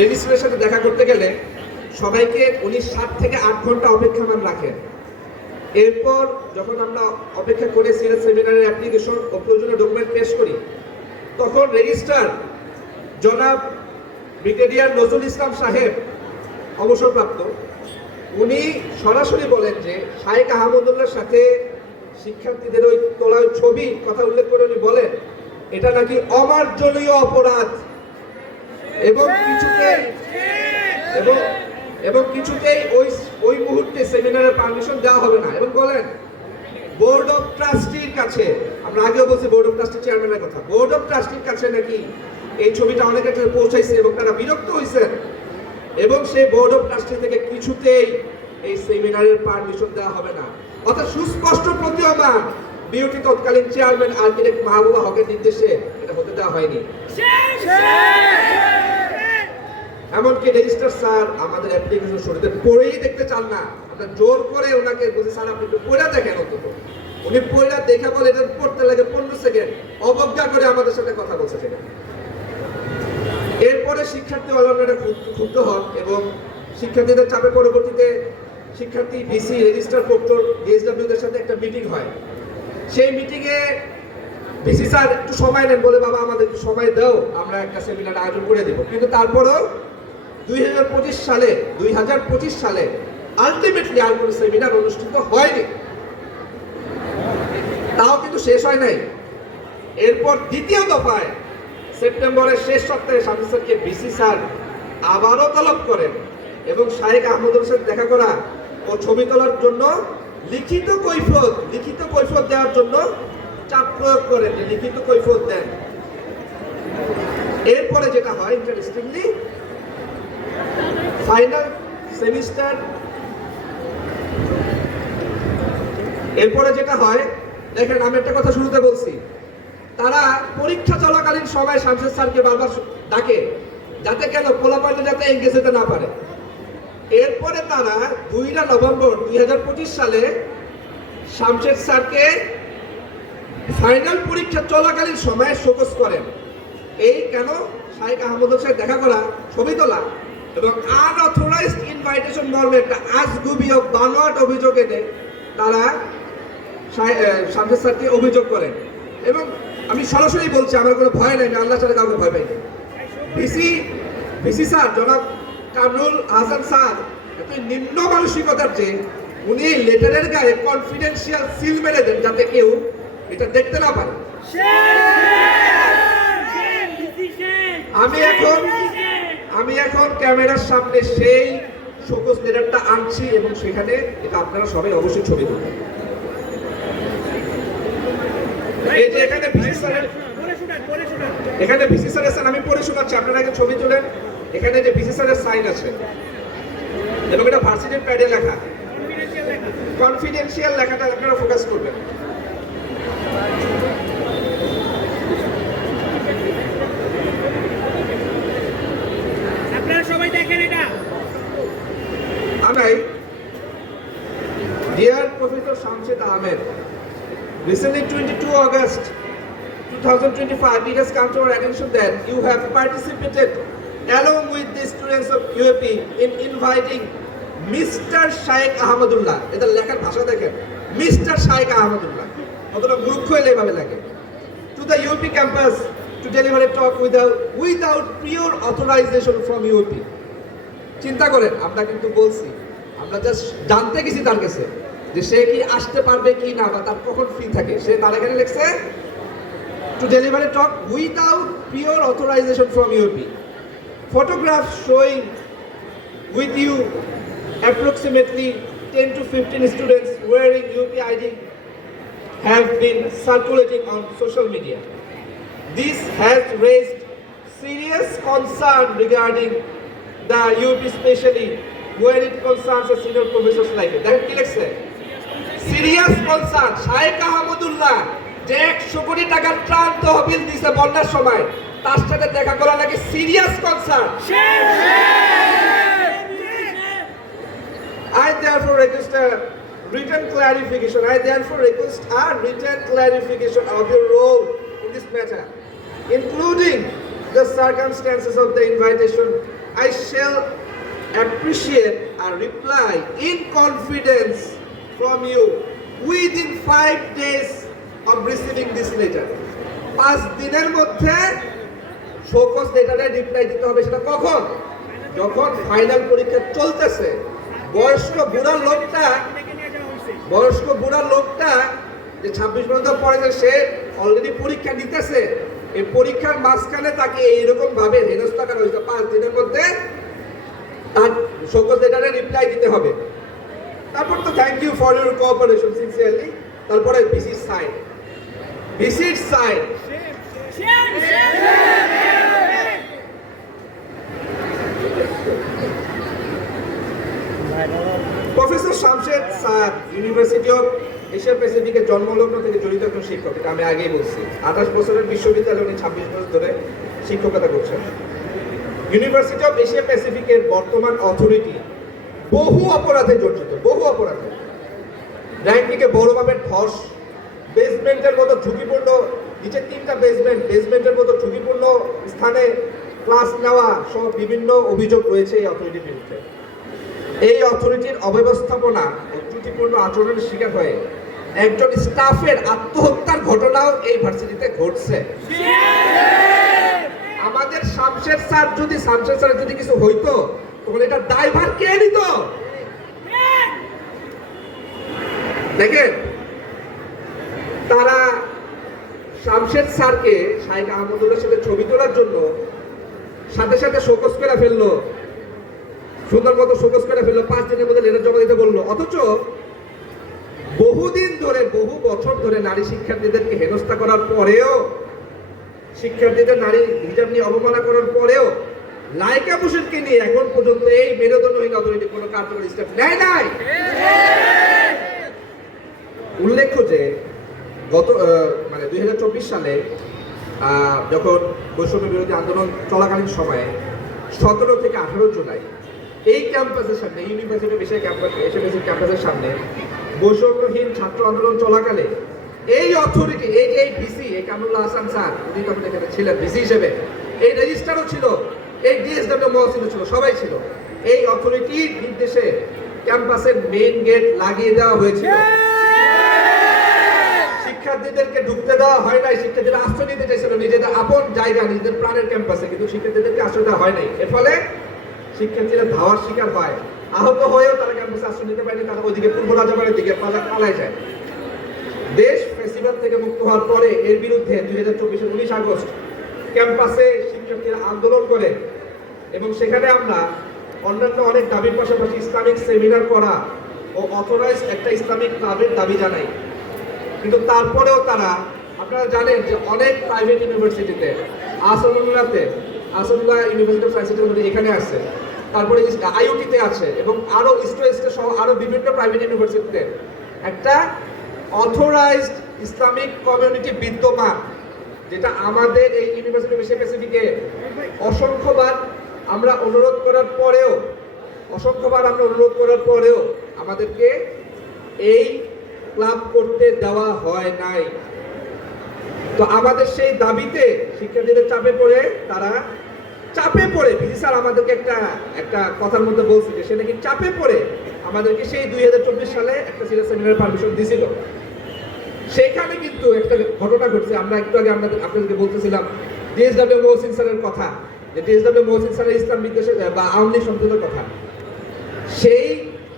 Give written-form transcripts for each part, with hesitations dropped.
রেজিস্ট্রারের সাথে দেখা করতে গেলে সবাইকে উনি 7 থেকে 8 ঘন্টা অপেক্ষামান রাখেন। এরপর যখন আমরা অপেক্ষা করে সিরিয়াস সেমিনারের অ্যাপ্লিকেশন ও প্রয়োজনীয় ডকুমেন্ট পেশ করি, তখন রেজিস্ট্রার জনাব ব্রিগেডিয়ার নজরুল ইসলাম সাহেব অবসরপ্রাপ্ত, উনি সরাসরি বলেন যে শায়েখ আহমদুল্লাহর সাথে শিক্ষার্থীদের ওই তোলা ছবি কথা উল্লেখ করে উনি বলেন এটা নাকি অমার্জনীয় অপরাধ এবং কিছুতেই ওই মুহূর্তে সেমিনারের পারমিশন দেওয়া হবে না, এবং বলেন বোর্ড অফ ট্রাস্টির কাছে, আমরা আগেও বলছি বোর্ড অফ ট্রাস্টি চেয়ারম্যানের কথা, বোর্ড অফ ট্রাস্টির কাছে নাকি এই ছবিটা অনেকের কাছে পৌঁছাইছে এবং তারা বিরক্ত হয়েছেন, এবং সেই বোর্ড অফ ট্রাস্টি থেকে কিছুতেই এই সেমিনারের পারমিশন দেওয়া হবে না। অর্থাৎ সুস্পষ্ট প্রতীয়মান বিউটি তৎকালীন চেয়ারম্যান আর্কিটেক্ট মাহবুবা হকের নির্দেশে এটা হতে দেওয়া হয়নি। এমনকি রেজিস্ট্রার স্যার আমাদের অ্যাপ্লিকেশন শুরুতে পড়েই দেখতে চান না, আমরা জোর করে ওনাকে বলছি স্যার আপনি একটু পড়া দেখেন, অন্তত উনি পড়া দেখা বলে এটা পড়তে লাগে 15 সেকেন্ড, অবজ্ঞা করে আমাদের সাথে কথা বলছে সেটা। এরপরে শিক্ষার্থী অলরেডি ক্ষুব্ধ হন এবং শিক্ষার্থীদের চাপে পরবর্তীতে শিক্ষার্থী ভিসি রেজিস্ট্রার প্রক্টর ডিএসডব্লিউদের সাথে একটা মিটিং হয়। সেই মিটিংয়ে ভিসি স্যার একটু সময় নেন, বলে বাবা আমাদের একটু সময় দাও, আমরা একটা সেমিনার আয়োজন করে দেব। কিন্তু তারপরেও 2025 সালে আলটিমেটলি আর কোনো সেমিনার অনুষ্ঠিত হয়নি। তাও কিন্তু শেষ হয় নাই। এরপর দ্বিতীয় দফায় সেপ্টেম্বরের শেষ সপ্তাহে শামীম স্যারকে ভিসি স্যার আবারও তলব করেন এবং শায়েখ আহমদুল্লাহর সাথে দেখা করা ও ছবি তোলার জন্য লিখিত কৈফিয়ত দেওয়ার জন্য চাপ প্রয়োগ করেন, লিখিত কৈফিয়ত দেন। এরপরে যেটা হয় ইন্টারেস্টিংলি, ফাইনাল সেমিস্টার, এরপরে যেটা হয় দেখেন, আমি একটা কথা শুরুতে বলছি, তারা পরীক্ষা চলাকালীন সময় শামশেদ স্যারকে বারবার ডাকে যাতে কেন পোলাপাইলে যাতে এঙ্গেজ হতে না পারে। এরপরে তারা 2 নভেম্বর 2025 সালে শামশেদ স্যারকে ফাইনাল পরীক্ষা চলাকালীন সময়ে শোকজ করেন। এই কেন? শায়েখ আহমদের সাথে দেখা করা, ছবি তোলা এবং আনঅথরাইজড ইনভাইটেশন মর্মে একটা আজগুবি ও বানোয়াট অভিযোগ এনে তারা শামশেদ স্যারকে অভিযোগ করেন। এবং আমি সরাসরি বলছি, আমার কোনো ভয় নেই, আমি আল্লাহ ছাড়া কাউকে ভয় পাই না। ভিসি স্যার জনাব কামরুল হাসান স্যার এত নিম্ন মানসিকতার যে উনি লেটারের গায়ে কনফিডেন্সিয়াল সিল মেরে দেন যাতে কেউ এটা দেখতে না পারে। আমি এখন ক্যামেরার সামনে সেই শোকজ লেটারটা আনছি এবং সেখানে এটা আপনারা সবাই অবশ্যই ছবি তুলবেন। এই যে এখানে ভিসি স্যারের আমি পড়ে শোনাচ্ছি, আপনারা আগে ছবি তোলেন। এখানে যে ভিসি স্যারের সাইন আছে এবং এটা ভার্সিটির প্যাডে লেখা, কনফিডেন্সিয়াল লেখাটা আপনারা ফোকাস করবেন। আপনারা সবাই দেখেন এটা। Dear Professor Shamshed Ahmed, recently 22 August 2025, it has come to our attention that you have participated along with the students of UAP in inviting Mr. Shaikh Ahmadullah. এটা লেখার ভাষা দেখেন, Mr. Shaikh Ahmadullah, অতটা মূর্খ এলে এভাবে লাগে, to the UAP campus to deliver a talk without prior authorization from UAP. চিন্তা করেন, আমরা কিন্তু বলছি, আমরা জাস্ট জানতে গেছি তার কাছে যে সে কি আসতে পারবে কি না বা তার কখন ফ্রি থাকে। সে তার এখানে লিখছে to deliver a talk without prior authorization from UAP. Photographs showing with you approximately 10 to 15 students wearing UAP ID have been circulating on social media. This has raised serious concern regarding the UAP, especially when it concerns a senior professors like it. That is serious concern. Shaikh Ahmadullah যে 100 কোটি টাকার ত্রাণ তহবিল দিয়েছে বন্যার সময়, তার সাথে দেখা করা নাকি serious concern. I therefore request a written clarification of your role in this matter, including the circumstances of the invitation, I shall appreciate a reply in confidence from you within 5 days of receiving this letter. 5 দিনের মধ্যে show cause লেটারে reply দিতে হবে। সেটা কখন? যখন final পরীক্ষা চলতেছে। বয়স্ক বুড়া লোকটা যে 26 পর্যন্ত পড়েছে, সে অলরেডি পরীক্ষা নিতেছে। এই পরীক্ষার মাঝখানে তাকে এইরকম ভাবে হেনস্থা করা হয়েছে। 5 দিনের মধ্যে তার শোকজ লেটারে রিপ্লাই দিতে হবে। তারপর তো thank you for your cooperation sincerely, তারপরে visit sign. Professor Shamshed sir university of Asia প্যাসিফিকের জন্মলগ্ন থেকে জড়িত একজন শিক্ষক। এটা আমি আগেই বলছি। 28 বছরের বিশ্ববিদ্যালয়ে উনি 26 বছর ধরে শিক্ষকতা করছেন। ইউনিভার্সিটি অফ এশিয়া প্যাসিফিকের বর্তমান অথরিটি বহু অপরাধে জড়িত, র্যাঙ্কিংয়ে বড় মাপের ধস, বেসমেন্টের মতো ঝুঁকিপূর্ণ, নিচে 3টা বেসমেন্টের মতো ঝুঁকিপূর্ণ স্থানে ক্লাস নেওয়া সহ বিভিন্ন অভিযোগ রয়েছে এই অথরিটির বিরুদ্ধে। এই অথরিটির অব্যবস্থাপনা ও ত্রুটিপূর্ণ আচরণের শিকার হয়ে একজন স্টাফের আত্মহত্যার ঘটনাও এই ভার্সিটিতে ঘটছে। আমাদের শামশেদ স্যারের যদি কিছু হইতো, তখন এটা দায়ভার কে নিত? দেখেন, তারা শামশেদ স্যারকে শাইখ আহমদুল্লাহর সাথে ছবি তোলার জন্য সাথে সাথে শোকজ করে ফেললো, সুন্দর মতো শোকজ করে ফেললো, 5 দিনের মধ্যে লেটার জমা দিতে বললো। অথচ বহু বছর ধরে নারী শিক্ষার্থীদেরকে হেনস্থা করার পরেও, শিক্ষার্থীদের নারী হিজাব নিয়ে অবমাননা করার পরেও লাইকা হোসেনকে নিয়ে এখন পর্যন্ত এই মেরুদণ্ডহীন অথরিটি কোনো কার্যকরী স্টেপ নেয় নাই। উল্লেখ্য যে গত 2024 সালে যখন বৈষম্য বিরোধী আন্দোলন চলাকালীন সময়ে 17 থেকে 18 জুলাই এই ক্যাম্পাসের সামনে, ইউনিভার্সিটি অফ এশিয়া ক্যাম্পাসের সামনে বৈষম্যহীন ছাত্র আন্দোলন চলাকালে এই অথরিটি, এই ভিসি, এই কামরুল হাসান স্যার, উনি তখন এখানে ছিলেন ভিসি হিসেবে, এই রেজিস্ট্রারও ছিল, এই ডিএসডব্লিউ মহসিনও ছিল, সবাই ছিল। এই অথরিটির নির্দেশে ক্যাম্পাসের মেইন গেট লাগিয়ে দেওয়া হয়েছিল। শিক্ষার্থীদেরকে ঢুকতে দেওয়া হয় নাই। শিক্ষার্থীরা আশ্রয় নিতে চাইছিল নিজেদের আপন জায়গা, নিজেদের প্রাণের ক্যাম্পাসে, কিন্তু শিক্ষার্থীদেরকে আশ্রয় দেওয়া হয় নাই। এর ফলে শিক্ষার্থীরা ধাওয়ার শিকার হয়, আহত হয়েও তারা ক্যাম্পাসে আশ্রয় নিতে পারেনি। তারা ওইদিকে পূর্ব রাজাবাড়ির দিকে পালায় যায়। দেশ ফ্যাসিবাদ থেকে মুক্ত হওয়ার পরে এর বিরুদ্ধে 2024-এর 19 আগস্ট ক্যাম্পাসে শিক্ষার্থীরা আন্দোলন করে, এবং সেখানে আমরা অন্যান্য অনেক দাবির পাশাপাশি ইসলামিক সেমিনার করা ও অথরাইজ একটা ইসলামিক ক্লাবের দাবি জানাই। কিন্তু তারপরেও তারা, আপনারা জানেন যে অনেক প্রাইভেট ইউনিভার্সিটিতে, আসাদুল্লাহ ইউনিভার্সিটি অফ সায়েন্স এখানে আছে, তারপরে আইইউটিতে আছে, এবং আরো ইস্টে সহ আরো বিভিন্ন প্রাইভেট ইউনিভার্সিটিতে একটা অথরাইজড ইসলামিক কমিউনিটি বিদ্যমান, যেটা আমাদের এই ইউনিভার্সিটি অফ এশিয়া প্যাসিফিকে অসংখ্যবার আমরা অনুরোধ করার পরেও আমাদেরকে এই ক্লাব করতে দেওয়া হয় নাই। তো আমাদের সেই দাবিতে শিক্ষার্থীদের চাপে পড়ে ভিসি স্যার আমাদেরকে একটা কথার মধ্যে বলছে যে সে নাকি চাপে পড়ে আমাদেরকে সেই 2024 সালে একটা সিরিয়াস সেমিনারের পারমিশন দিয়েছিল। সেখানে কিন্তু একটা ঘটনা ঘটছে। আমরা একটু আগে আপনাদেরকে বলতেছিলাম ডিএসডব্লিউ মহসিন স্যারের কথা, যে ডিএসডব্লিউ মহসিন স্যারের ইসলাম বিদ্বেষে বা আওয়ামী লীগ সম্পর্কের কথা। সেই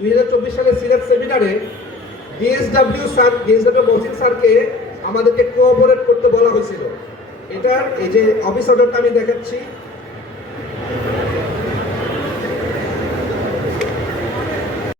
2024 সালের সিরিয়াস সেমিনারে ডিএসডব্লিউ মহসিন স্যারকে আমাদেরকে কোঅপারেট করতে বলা হয়েছিল। এটার এই যে অফিস অর্ডারটা আমি দেখাচ্ছি,